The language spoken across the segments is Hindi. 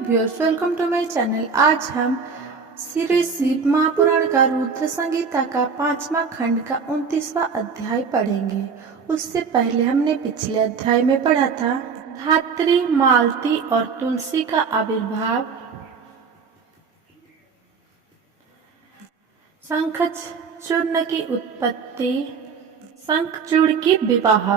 Viewers, welcome to my channel. आज हम श्री शिव महापुराण का रुद्र संगीता का 5वां खंड का 29वां अध्याय पढ़ेंगे। उससे पहले हमने पिछले अध्याय में पढ़ा था धात्री, मालती और तुलसी का आविर्भाव, शंखचूर्ण की उत्पत्ति, शंखचूड़ की विवाह।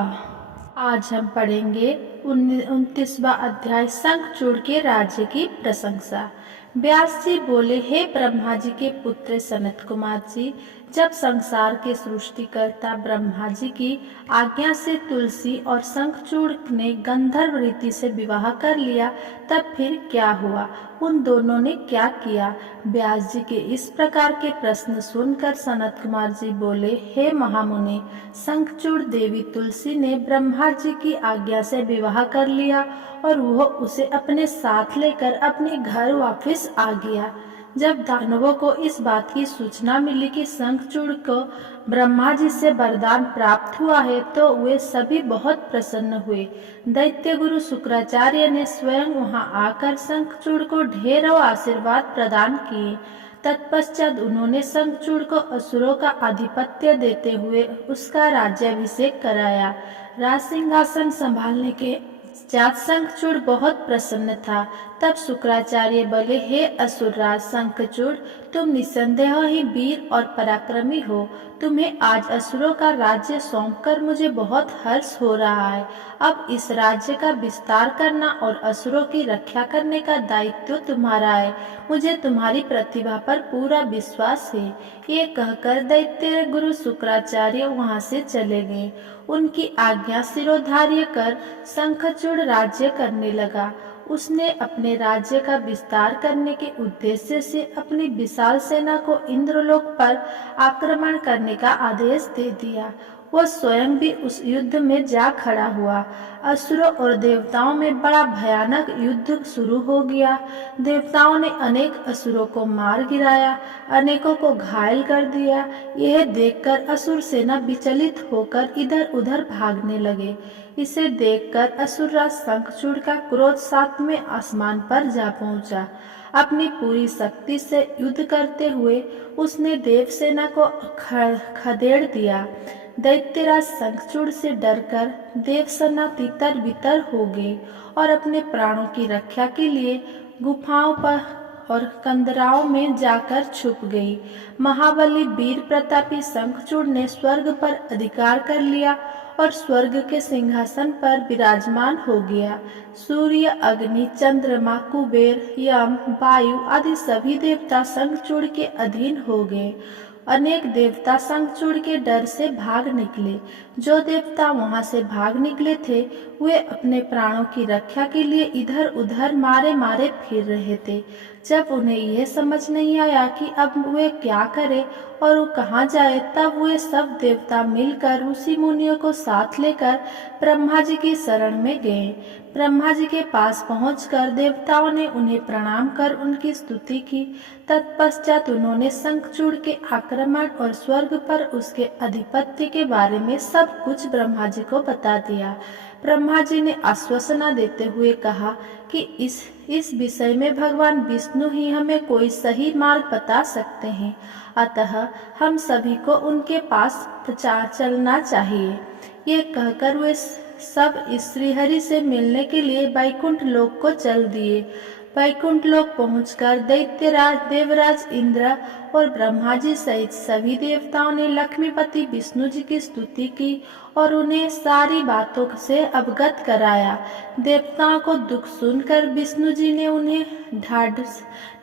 आज हम पढ़ेंगे 29वां अध्याय, शंखचूड़ के राज्य की प्रशंसा। व्यास जी बोले, हे ब्रह्मा जी के पुत्र सनत कुमार जी, जब संसार के सृष्टिकर्ता ब्रह्मा जी की आज्ञा से तुलसी और शंखचूड़ ने गंधर्व रीति से विवाह कर लिया, तब फिर क्या हुआ, उन दोनों ने क्या किया। व्यास जी के इस प्रकार के प्रश्न सुनकर सनत कुमार जी बोले, हे महामुनि, शंखचूड़ देवी तुलसी ने ब्रह्मा जी की आज्ञा से विवाह कर लिया और वह उसे अपने साथ लेकर अपने घर वापस आ गया। जब दानवों को इस बात की सूचना मिली कि शंखचूड़ को ब्रह्मा जी से वरदान प्राप्त हुआ है, तो वे सभी बहुत प्रसन्न हुए। दैत्य गुरु शुक्राचार्य ने स्वयं वहां आकर शंखचूड़ को ढेरों आशीर्वाद प्रदान किए। तत्पश्चात उन्होंने शंखचूड़ को असुरों का आधिपत्य देते हुए उसका राज्याभिषेक कराया। राज सिंहासन संभालने के पश्चात शंखचूड़ बहुत प्रसन्न था। तब शुक्राचार्य बोले, हे असुरराज शंखचूड़, तुम निसंदेह ही वीर और पराक्रमी हो। तुम्हें आज असुरों का राज्य सौंपकर मुझे बहुत हर्ष हो रहा है। अब इस राज्य का विस्तार करना और असुरों की रक्षा करने का दायित्व तुम्हारा है। मुझे तुम्हारी प्रतिभा पर पूरा विश्वास है। ये कहकर दैत्य गुरु शुक्राचार्य वहां से चले गए। उनकी आज्ञा शिरोधार्य कर शंखचूड़ राज्य करने लगा। उसने अपने राज्य का विस्तार करने के उद्देश्य से अपनी विशाल सेना को इंद्रलोक पर आक्रमण करने का आदेश दे दिया। वह स्वयं भी उस युद्ध में जा खड़ा हुआ। असुरों और देवताओं में बड़ा भयानक युद्ध शुरू हो गया। देवताओं ने अनेक असुरों को मार गिराया, अनेकों को घायल कर दिया। यह देखकर असुर सेना विचलित होकर इधर उधर भागने लगे। इसे देखकर असुरराज शंखचूड़ का क्रोध 7वें आसमान पर जा पहुंचा। अपनी पूरी शक्ति से युद्ध करते हुए उसने देवसेना को खदेड़ दिया। दैत्यराज शंखचूड़ से डरकर देवसेना तितर बितर हो गई और अपने प्राणों की रक्षा के लिए गुफाओं पर और कंदराओं में जाकर छुप गई। महाबली वीर प्रतापी शंखचूड़ ने स्वर्ग पर अधिकार कर लिया और स्वर्ग के सिंहासन पर विराजमान हो गया। सूर्य, अग्नि, चंद्रमा, कुबेर, यम, वायु आदि सभी देवता शंखचूड़ के अधीन हो गए। अनेक देवता शंखचूड़ के डर से भाग निकले। जो देवता वहां से भाग निकले थे, वे अपने प्राणों की रक्षा के लिए इधर उधर मारे मारे फिर रहे थे। जब उन्हें यह समझ नहीं आया कि अब वे क्या करें और वो कहाँ जाए, तब वे सब देवता मिलकर ऋषि मुनियों को साथ लेकर ब्रह्मा जी की शरण में गए। ब्रह्मा जी के पास पहुंचकर देवताओं ने उन्हें प्रणाम कर उनकी स्तुति की। तत्पश्चात उन्होंने शंखचूड़ के आक्रमण और स्वर्ग पर उसके अधिपत्य के बारे में सब कुछ ब्रह्मा जी को बता दिया। ब्रह्मा जी ने आश्वासना देते हुए कहा कि इस विषय में भगवान विष्णु ही हमें कोई सही मार्ग बता सकते हैं, अतः हम सभी को उनके पास चलना चाहिए। ये कहकर वे सब श्रीहरि से मिलने के लिए वैकुंठ लोक को चल दिए। वैकुंठ लोक पहुंचकर दैत्यराज, देवराज इंद्र और ब्रह्मा जी सहित सभी देवताओं ने लक्ष्मीपति विष्णु जी की स्तुति की और उन्हें सारी बातों से अवगत कराया। देवताओं को दुख सुनकर विष्णु जी ने उन्हें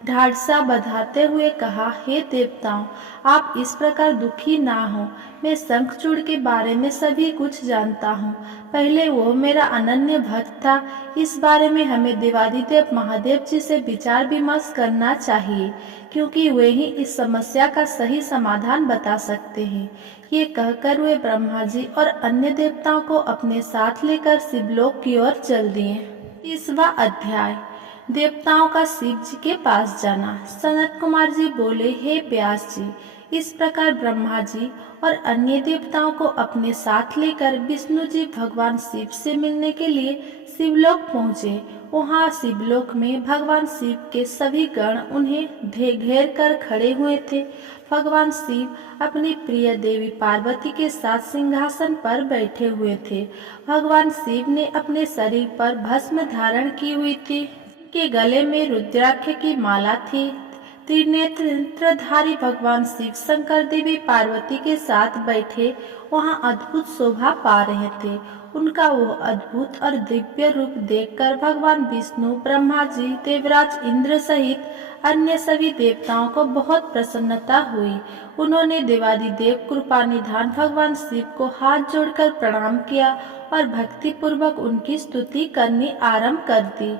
ढाढ़सा बंधाते हुए कहा, हे देवताओं, आप इस प्रकार दुखी ना हो। मैं शंखचूड़ के बारे में सभी कुछ जानता हूँ। पहले वो मेरा अनन्य भक्त था। इस बारे में हमें देवादिदेव महादेव जी से विचार विमर्श करना चाहिए, क्योंकि वे ही इस समस्या का सही समाधान बता सकते हैं। ये कहकर वे ब्रह्मा जी और अन्य देवताओं को अपने साथ लेकर शिवलोक की ओर चल दिए। 30वां अध्याय, देवताओं का शिव जी के पास जाना। सनत कुमार जी बोले, हे व्यास जी, इस प्रकार ब्रह्मा जी और अन्य देवताओं को अपने साथ लेकर विष्णु जी भगवान शिव से मिलने के लिए शिवलोक पहुँचे। वहाँ शिवलोक में भगवान शिव के सभी गण उन्हें घेर कर खड़े हुए थे। भगवान शिव अपनी प्रिय देवी पार्वती के साथ सिंहासन पर बैठे हुए थे। भगवान शिव ने अपने शरीर पर भस्म धारण की हुई थी, के गले में रुद्राक्ष की माला थी। त्रिनेत्रधारी भगवान शिव शंकर देवी पार्वती के साथ बैठे वहां अद्भुत शोभा पा रहे थे। उनका वो अद्भुत और दिव्य रूप देखकर भगवान विष्णु, ब्रह्मा जी, देवराज इंद्र सहित अन्य सभी देवताओं को बहुत प्रसन्नता हुई। उन्होंने देवादिदेव कृपा निधान भगवान शिव को हाथ जोड़कर प्रणाम किया और भक्ति पूर्वक उनकी स्तुति करनी आरंभ कर दी।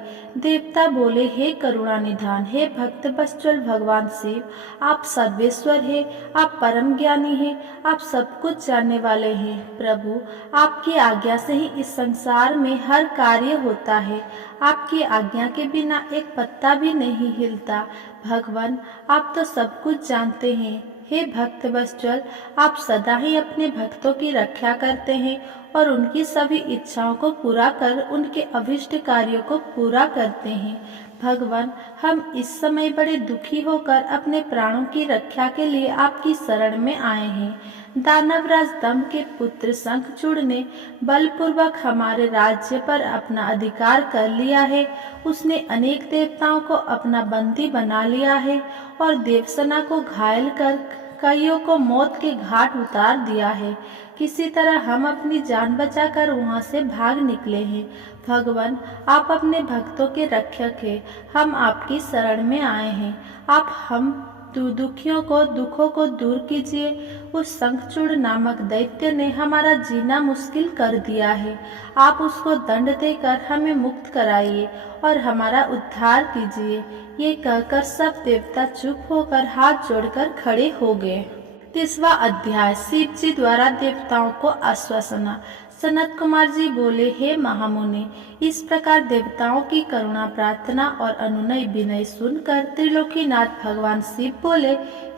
देवता बोले, हे करुणा निधान, हे भक्त वत्सल भगवान शिव, आप सर्वेश्वर हैं, आप परम ज्ञानी हैं, आप सब कुछ जानने वाले हैं। प्रभु, आपकी आज्ञा से ही इस संसार में हर कार्य होता है। आपकी आज्ञा के बिना एक पत्ता भी नहीं हिलता। भगवान, आप तो सब कुछ जानते हैं। हे भक्त वत्सल, आप सदा ही अपने भक्तों की रक्षा करते हैं और उनकी सभी इच्छाओं को पूरा कर उनके अभिष्ट कार्यों को पूरा करते हैं। भगवान, हम इस समय बड़े दुखी होकर अपने प्राणों की रक्षा के लिए आपकी शरण में आए हैं। दानवराज दंभ के पुत्र शंखचूड़ ने बलपूर्वक हमारे राज्य पर अपना अधिकार कर लिया है। उसने अनेक देवताओं को अपना बंदी बना लिया है और देवसेना को घायल कर कईयों को मौत के घाट उतार दिया है। किसी तरह हम अपनी जान बचाकर वहां से भाग निकले हैं। भगवान, आप अपने भक्तों के रक्षक हैं। हम आपकी शरण में आए हैं। आप हम दुखों को दूर कीजिए। उस शंखचूड़ नामक दैत्य ने हमारा जीना मुश्किल कर दिया है। आप उसको दंड देकर हमें मुक्त कराइए और हमारा उद्धार कीजिए। ये कहकर सब देवता चुप होकर हाथ जोड़कर खड़े हो गए। 30वां अध्याय, शिव जी द्वारा देवताओं को आश्वासना। सनत कुमार जी बोले, हे महामुनि, इस प्रकार देवताओं की करुणा प्रार्थना और अनुनय विनय सुनकर त्रिलोकीनाथ भगवान शिव बोले,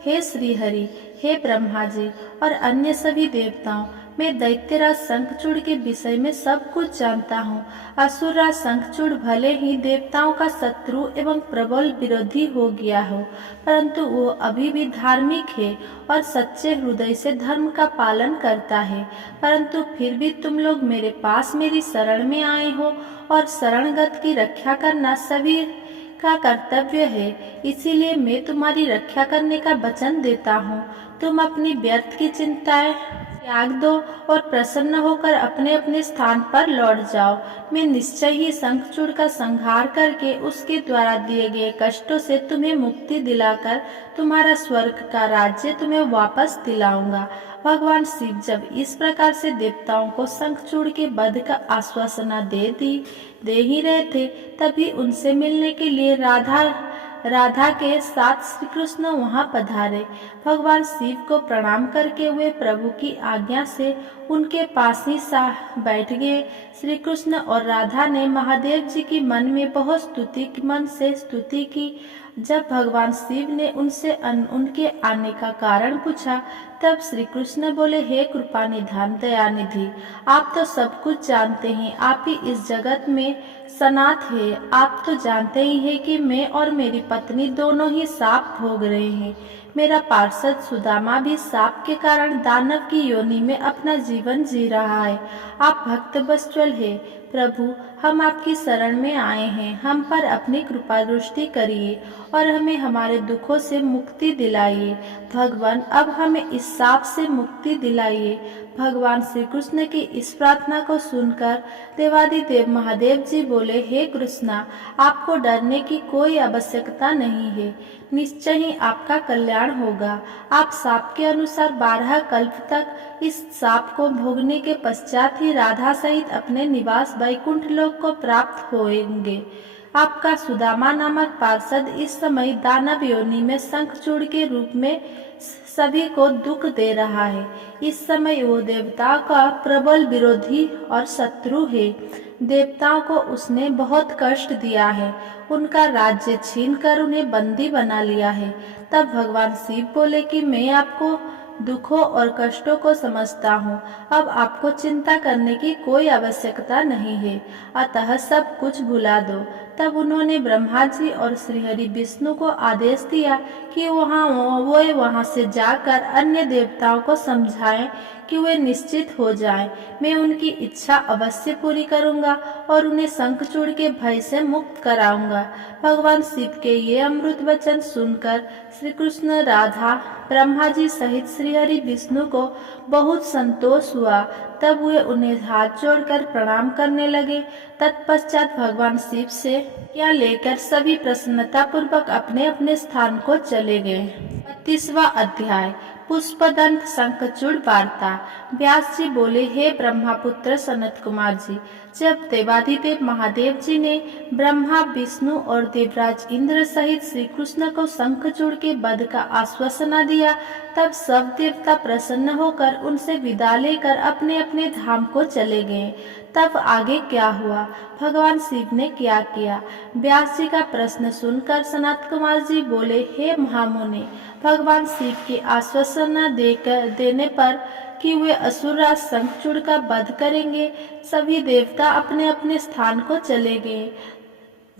हे श्रीहरि, हे ब्रह्मा जी और अन्य सभी देवताओं, मैं दैत्यराज शंखचूड़ के विषय में सब कुछ जानता हूँ। असुरराज शंखचूड़ भले ही देवताओं का शत्रु एवं प्रबल विरोधी हो गया हो, परंतु वो अभी भी धार्मिक है और सच्चे हृदय से धर्म का पालन करता है। परंतु फिर भी तुम लोग मेरे पास मेरी शरण में आए हो और शरणगत की रक्षा करना सभी का कर्तव्य है। इसीलिए मैं तुम्हारी रक्षा करने का वचन देता हूँ। तुम अपनी व्यर्थ की चिंताएं त्याग दो और प्रसन्न होकर अपने अपने स्थान पर लौट जाओ। मैं निश्चय ही शंखचूड़ का संहार करके उसके द्वारा दिए गए कष्टों से तुम्हें मुक्ति दिलाकर तुम्हारा स्वर्ग का राज्य तुम्हें वापस दिलाऊंगा। भगवान शिव जब इस प्रकार से देवताओं को शंखचूड़ के वध का आश्वासना दे ही रहे थे, तभी उनसे मिलने के लिए राधा के साथ श्री कृष्ण वहां पधारे। भगवान शिव को प्रणाम करके वे प्रभु की आज्ञा से उनके पास ही बैठ गए। श्री कृष्ण और राधा ने महादेव जी की मन में बहुत मन से स्तुति की। जब भगवान शिव ने उनसे उनके आने का कारण पूछा, तब श्री कृष्ण बोले, हे कृपा निधान दयानिधि, आप तो सब कुछ जानते हैं। आप ही इस जगत में सनाथ है। आप तो जानते ही हैं कि मैं और मेरी पत्नी दोनों ही शाप भोग रहे हैं। मेरा पार्षद सुदामा भी शाप के कारण दानव की योनि में अपना जीवन जी रहा है। आप भक्त वत्सल है। प्रभु, हम आपकी शरण में आए हैं। हम पर अपनी कृपा दृष्टि करिए और हमें हमारे दुखों से मुक्ति दिलाइए। भगवान, अब हमें इस शाप से मुक्ति दिलाइए। भगवान श्री कृष्ण की इस प्रार्थना को सुनकर देवादिदेव महादेव जी बोले, हे कृष्णा, आपको डरने की कोई आवश्यकता नहीं है। निश्चय ही आपका कल्याण होगा। आप शाप के अनुसार 12 कल्प तक इस शाप को भोगने के पश्चात ही राधा सहित अपने निवास वैकुंठ लोक को प्राप्त होंगे। आपका सुदामा नामक पार्षद इस समय दानव योनि में शंखचूड़ के रूप में सभी को दुख दे रहा है। इस समय वो देवताओं का प्रबल विरोधी और शत्रु है। देवताओं को उसने बहुत कष्ट दिया है। उनका राज्य छीनकर उन्हें बंदी बना लिया है। तब भगवान शिव बोले कि मैं आपको दुखों और कष्टों को समझता हूँ। अब आपको चिंता करने की कोई आवश्यकता नहीं है, अतः सब कुछ भुला दो। तब उन्होंने ब्रह्मा जी और श्रीहरि विष्णु को आदेश दिया कि वे वहाँ से जाकर अन्य देवताओं को समझाएं कि वे निश्चित हो जाएं। मैं उनकी इच्छा अवश्य पूरी करूंगा और उन्हें शंखचूड़ के भय से मुक्त कराऊंगा। भगवान शिव के ये अमृत वचन सुनकर श्री कृष्ण, राधा, ब्रह्मा जी सहित श्रीहरि विष्णु को बहुत संतोष हुआ। तब वे उन्हें हाथ जोड़कर प्रणाम करने लगे। तत्पश्चात भगवान शिव से आज्ञा लेकर सभी प्रसन्नता पूर्वक अपने अपने स्थान को चले गए। 32वां अध्याय पुष्पदंत शंखचूड़ वार्ता। व्यास जी बोले, हे ब्रह्मापुत्र सनत कुमार जी, जब देवाधिदेव महादेव जी ने ब्रह्मा, विष्णु और देवराज इंद्र सहित श्री कृष्ण को शंखचूड़ के वध का आश्वासन दिया, तब सब देवता प्रसन्न होकर उनसे विदा लेकर अपने अपने धाम को चले गए। तब आगे क्या हुआ, भगवान शिव ने क्या किया? व्यास जी का प्रश्न सुनकर सनत कुमार जी बोले, हे महामुनि, भगवान शिव की आश्वासन देने पर कि वे असुरराज शंखचूड़ का वध करेंगे, सभी देवता अपने अपने स्थान को चले गए।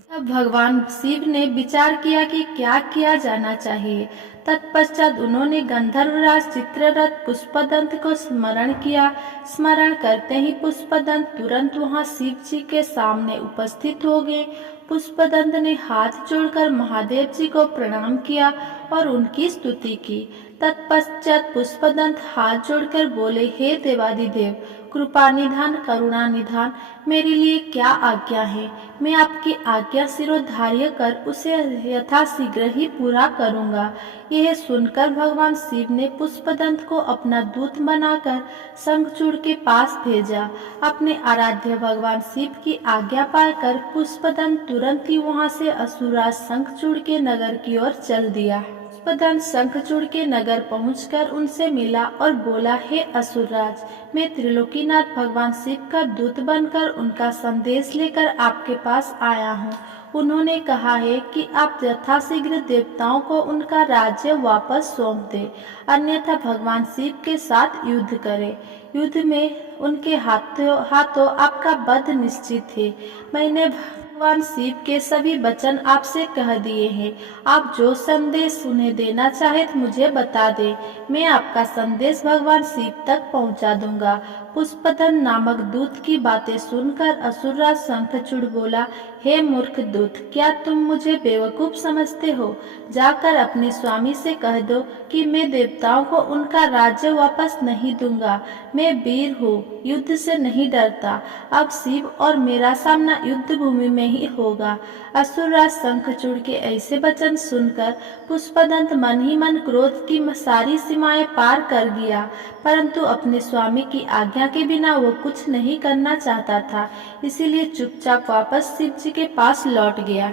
तब भगवान शिव ने विचार किया कि क्या किया जाना चाहिए। तत्पश्चात उन्होंने गंधर्वराज चित्ररथ पुष्पदंत को स्मरण किया। स्मरण करते ही पुष्पदंत तुरंत वहां शिव जी के सामने उपस्थित हो गए। पुष्पदंत ने हाथ जोड़कर महादेव जी को प्रणाम किया और उनकी स्तुति की। तत्पश्चात पुष्पदंत हाथ जोड़कर बोले, हे देवादिदेव, कृपा निधान, करुणा निधान, मेरे लिए क्या आज्ञा है? मैं आपकी आज्ञा सिरोधार्य कर उसे यथाशीघ्र ही पूरा करूंगा। यह सुनकर भगवान शिव ने पुष्पदंत को अपना दूत बनाकर शंखचूड़ के पास भेजा। अपने आराध्य भगवान शिव की आज्ञा पाकर पुष्पदंत तुरंत ही वहां से असुरराज शंखचूड़ के नगर की ओर चल दिया। पुष्पदंत शंखचूड़ के नगर पहुंचकर उनसे मिला और बोला, हे असुरराज, मैं त्रिलोकीनाथ भगवान शिव का दूत बनकर उनका संदेश लेकर आपके पास आया हूँ। उन्होंने कहा है कि आप यथाशीघ्र देवताओं को उनका राज्य वापस सौंप दें, अन्यथा भगवान शिव के साथ युद्ध करें। युद्ध में उनके हाथों आपका वध निश्चित है। मैंने भगवान शिव के सभी वचन आपसे कह दिए हैं। आप जो संदेश उन्हें देना चाहे मुझे बता दें, मैं आपका संदेश भगवान शिव तक पहुंचा दूंगा। पुष्पदंत नामक दूत की बातें सुनकर असुरराज शंखचूड़ बोला, हे मूर्ख दूत, क्या तुम मुझे बेवकूफ समझते हो? जाकर अपने स्वामी से कह दो कि मैं देवताओं को उनका राज्य वापस नहीं दूंगा। मैं वीर हूँ, युद्ध से नहीं डरता। अब शिव और मेरा सामना युद्ध भूमि में ही होगा। असुरराज शंखचूड़ के ऐसे वचन सुनकर पुष्पदंत मन ही मन क्रोध की सारी सीमाएं पार कर गया, परंतु अपने स्वामी की आज्ञा के बिना वो कुछ नहीं करना चाहता था, इसीलिए चुपचाप वापस शिव जी के पास लौट गया।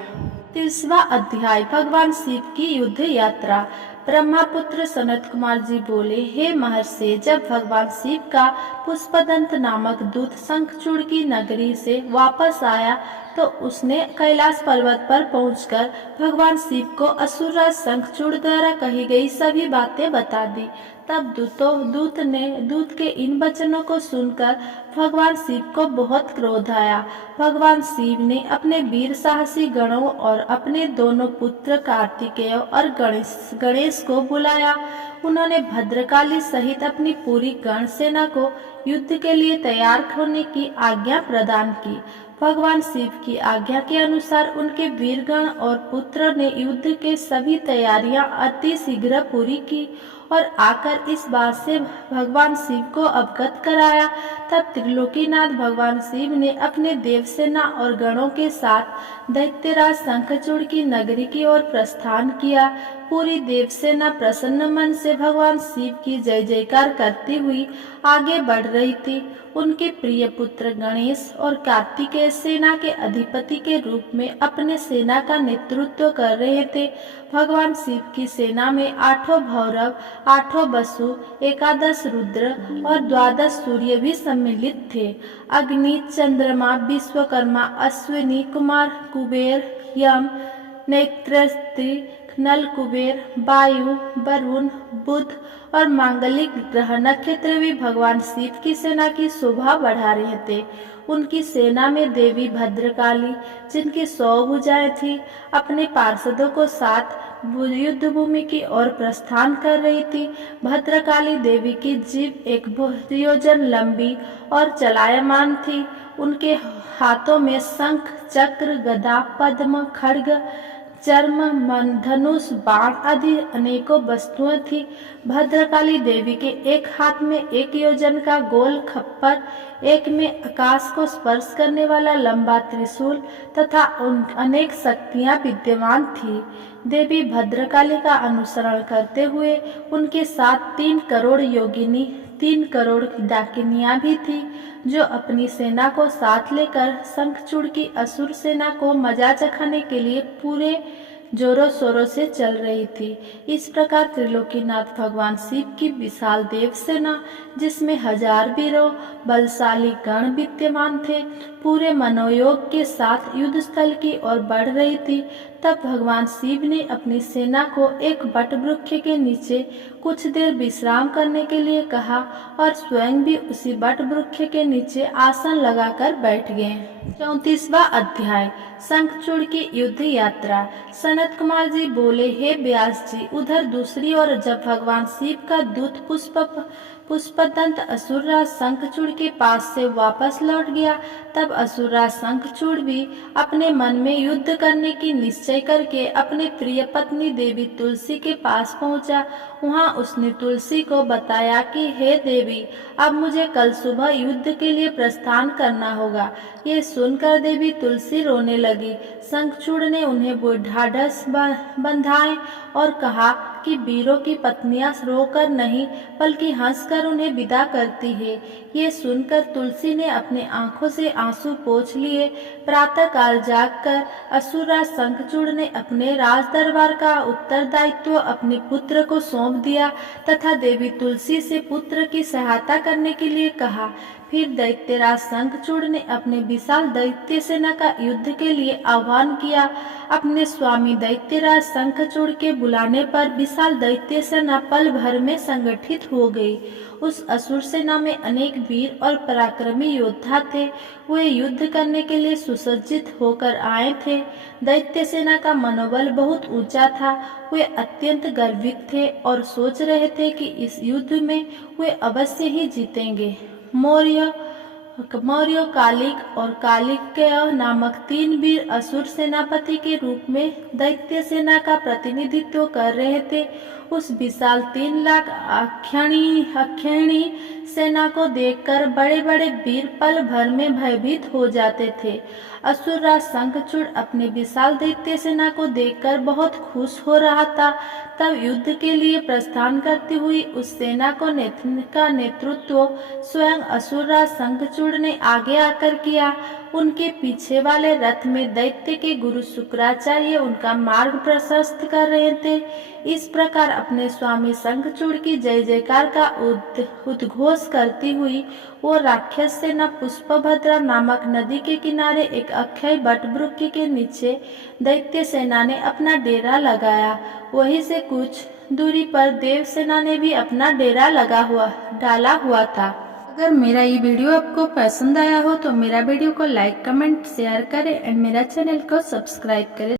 30वां अध्याय भगवान शिव की युद्ध यात्रा। ब्रह्मापुत्र सनत कुमार जी बोले, हे महर्षि, जब भगवान शिव का पुष्पदंत नामक दूत शंखचूड़ की नगरी से वापस आया तो उसने कैलाश पर्वत पर पहुंचकर भगवान शिव को असुरराज शंखचूड़ द्वारा कही गई सभी बातें बता दी। तब दूत के इन वचनों को सुनकर भगवान शिव को बहुत क्रोध आया। भगवान शिव ने अपने वीर साहसी गणों और अपने दोनों पुत्र कार्तिकेय और गणेश को बुलाया। उन्होंने भद्रकाली सहित अपनी पूरी गण सेना को युद्ध के लिए तैयार होने की आज्ञा प्रदान की। भगवान शिव की आज्ञा के अनुसार उनके वीरगण और पुत्र ने युद्ध के सभी तैयारियां अति शीघ्र पूरी की और आकर इस बात से भगवान शिव को अवगत कराया। तब त्रिलोकीनाथ भगवान शिव ने अपने देवसेना और गणों के साथ दैत्यराज शंखचूड़ की नगरी की ओर प्रस्थान किया। पूरी देवसेना प्रसन्न मन से भगवान शिव की जय जयकार करती हुई आगे बढ़ रही थी। उनके प्रिय पुत्र गणेश और कार्तिकेय सेना के अधिपति के रूप में अपने सेना का नेतृत्व कर रहे थे। भगवान शिव की सेना में 8 भौरव, 8 वसु, 11 रुद्र और 12 सूर्य भी सम्मिलित थे। अग्नि, चंद्रमा, विश्वकर्मा, अश्विनी कुमार, कुबेर, यम, नैत्रस्त्री, नल कुबेर, वायु, वरुण, बुध और मांगलिक ग्रह नक्षत्र भी भगवान शिव की सेना की शोभा बढ़ा रहे थे। उनकी सेना में देवी भद्रकाली, जिनकी 100 भुजाएं थी, अपने पार्षदों को साथ युद्ध भूमि की ओर प्रस्थान कर रही थी। भद्रकाली देवी की जीभ 1 योजन लंबी और चलायमान थी। उनके हाथों में शंख, चक्र, गदा, पद्म, खड्ग, चर्म, धनुष, बाण आदि अनेकों वस्तुएं थी। भद्रकाली देवी के एक हाथ में 1 योजन का गोल खप्पर, एक में आकाश को स्पर्श करने वाला लंबा त्रिशूल तथा अनेक शक्तियां विद्यमान थी। देवी भद्रकाली का अनुसरण करते हुए उनके साथ 3 करोड़ योगिनी, 3 करोड़ डाकिनियां भी थी, जो अपनी सेना को साथ लेकर शंखचूड़ की असुर सेना को मजा चखाने के लिए पूरे जोरों शोरों से चल रही थी। इस प्रकार त्रिलोकीनाथ भगवान शिव की विशाल देव सेना, जिसमें 1000 वीरों बलशाली गण विद्यमान थे, पूरे मनोयोग के साथ युद्ध स्थल की ओर बढ़ रही थी। तब भगवान शिव ने अपनी सेना को एक वट वृक्ष के नीचे कुछ देर विश्राम करने के लिए कहा और स्वयं भी उसी वट वृक्ष के नीचे आसन लगाकर बैठ गए। 34वां अध्याय, शंखचूड़ की युद्ध यात्रा। सनत कुमार जी बोले, हे व्यास जी, उधर दूसरी ओर जब भगवान शिव का दूत पुष्पदंत असुरराज शंखचूड़ के पास से वापस लौट गया, तब असुरराज शंखचूड़ भी अपने मन में युद्ध करने की निश्चय करके अपने प्रिय पत्नी देवी तुलसी के पास पहुंचा। वहां उसने तुलसी को बताया कि हे देवी, अब मुझे कल सुबह युद्ध के लिए प्रस्थान करना होगा। ये सुनकर देवी तुलसी रोने लगी। शंखचूड़ ने उन्हें ढाढ़स बंधाए और कहा कि वीरों की पत्नियां रोकर नहीं बल्कि हंसकर उन्हें विदा करती है। ये सुनकर तुलसी ने अपने आंखों से आंसू पोंछ लिए। प्रातःकाल जागकर असुरराज शंखचूड़ ने अपने राज दरबार का उत्तरदायित्व अपने पुत्र को सौंप दिया तथा देवी तुलसी से पुत्र की सहायता करने के लिए कहा। फिर दैत्यराज शंखचूड़ ने अपने विशाल दैत्य सेना का युद्ध के लिए आह्वान किया। अपने स्वामी दैत्यराज शंखचूड़ के बुलाने पर विशाल दैत्य सेना पल भर में संगठित हो गई। उस असुर सेना में अनेक वीर और पराक्रमी योद्धा थे। वे युद्ध करने के लिए सुसज्जित होकर आए थे। दैत्य सेना का मनोबल बहुत ऊंचा था। वे अत्यंत गर्वित थे और सोच रहे थे कि इस युद्ध में वे अवश्य ही जीतेंगे। मौर्य, कालिक और कालिकेय नामक 3 वीर असुर सेनापति के रूप में दैत्य सेना का प्रतिनिधित्व कर रहे थे। उस विशाल 3 लाख अक्षौहिणी सेना को देखकर बड़े बड़े वीर पल भर में भयभीत हो जाते थे। असुरराज शंखचूड़ अपने विशाल दैत्य सेना को देखकर बहुत खुश हो रहा था। तब युद्ध के लिए प्रस्थान करती हुई उस सेना का नेतृत्व स्वयं असुरराज शंखचूड़ ने आगे आकर किया। उनके पीछे वाले रथ में दैत्य के गुरु शुक्राचार्य उनका मार्ग प्रशस्त कर रहे थे। इस प्रकार अपने स्वामी शंखचूड़ की जय जयकार का उद्घोष करती हुई वो राक्षस सेना पुष्पभद्रा नामक नदी के किनारे एक अक्षय वट वृक्ष के नीचे दैत्य सेना ने अपना डेरा लगाया। वहीं से कुछ दूरी पर देव सेना ने भी अपना डेरा डाला हुआ था। अगर मेरा ये वीडियो आपको पसंद आया हो तो मेरा वीडियो को लाइक, कमेंट, शेयर करें एंड मेरा चैनल को सब्सक्राइब करें।